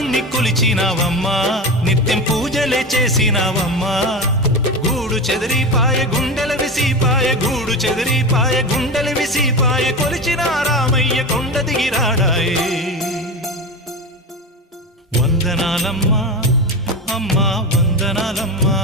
రాముణ్ణి కొలిచినావమ్మా నిత్యం పూజలే చేసినావమ్మా గూడు చెదిరిపాయ గుండెల విసిపాయ గూడు చెదిరిపాయ గుండెల విసిపాయ కొలిచిన రామయ్య కొండ దిగిరాడాయే వందనాలమ్మా అమ్మా వందనాలమ్మా